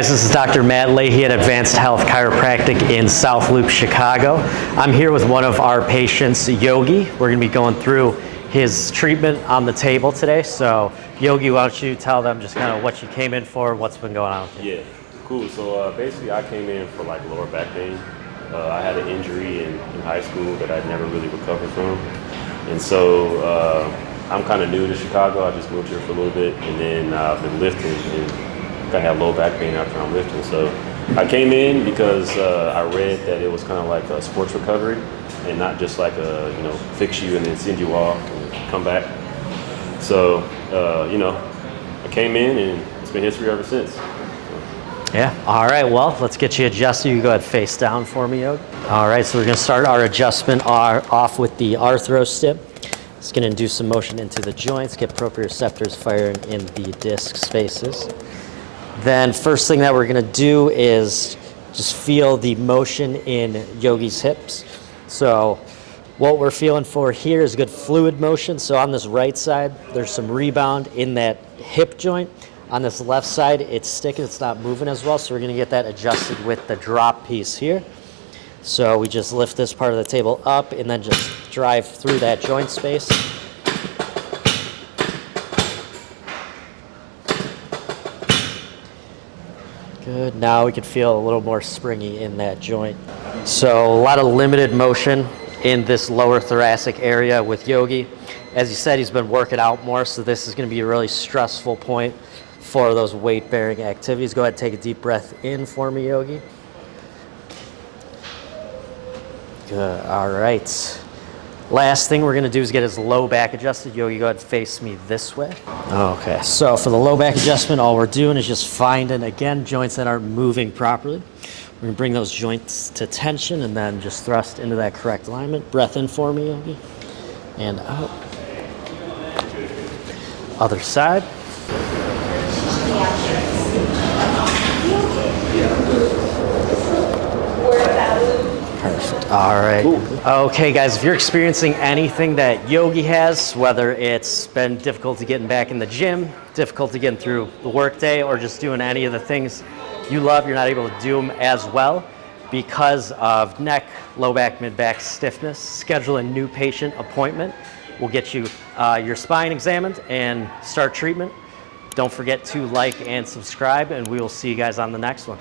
guys, this is Dr. Matt Lahey at Advanced Health Chiropractic in South Loop, Chicago. I'm here with one of our patients, Yogi. We're going to be going through his treatment on the table today. So, Yogi, why don't you tell them just kind of what you came in for, what's been going on with you? Yeah, cool. So basically I came in for like lower back pain. I had an injury in high school that I'd never really recovered from. And so I'm kind of new to Chicago. I just moved here for a little bit, and then I've been lifting and I have low back pain after I'm lifting. So I came in because I read that it was kind of like a sports recovery and not just like a, fix you and then send you off and come back. So, I came in and it's been history ever since. Yeah, all right, well, let's get you adjusted. You go ahead face down for me, Yogi. All right, so we're gonna start our adjustment off with the arthro stip. It's gonna induce some motion into the joints, get proprioceptors firing in the disc spaces. Then first thing that we're gonna do is just feel the motion in Yogi's hips. So what we're feeling for here is good fluid motion. So on this right side, there's some rebound in that hip joint. On this left side, it's sticking, it's not moving as well. So we're gonna get that adjusted with the drop piece here. So we just lift this part of the table up and then just drive through that joint space. Good, now we can feel a little more springy in that joint. So a lot of limited motion in this lower thoracic area with Yogi. As you said, he's been working out more, so this is gonna be a really stressful point for those weight-bearing activities. Go ahead and take a deep breath in for me, Yogi. Good, all right. Last thing we're gonna do is get his low back adjusted. Yogi, go ahead and face me this way. Okay, so for the low back adjustment, all we're doing is just finding, again, joints that aren't moving properly. We're gonna bring those joints to tension and then just thrust into that correct alignment. Breath in for me, Yogi, and out. Other side. Perfect. All right. Okay, guys, if you're experiencing anything that Yogi has, whether it's been difficulty getting back in the gym, difficulty getting through the workday, or just doing any of the things you love, you're not able to do them as well because of neck, low back, mid back stiffness, schedule a new patient appointment. We'll get you your spine examined and start treatment. Don't forget to like and subscribe, and we will see you guys on the next one.